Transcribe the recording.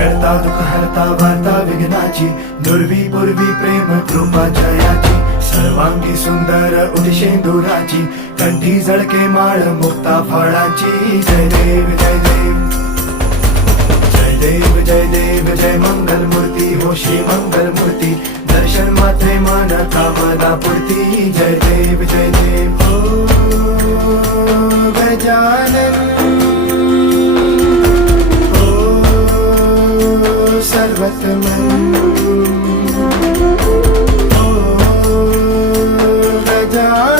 करता दुःख हरता वार्ता विघ्नाची, दुर्वी पूर्वी प्रेम कृपा जयाची, सर्वांगी सुंदर उदिशेंदुराची, कंठी झळके माळ मुक्ता फळाची. जय देव जय देव जय देव जय देव जय मंगल मूर्ती हो श्री मंगल मूर्ती, दर्शन मात्रे मन कामना पूर्ती. जय देव हो गजानन हो सर्वतमन हो गजानन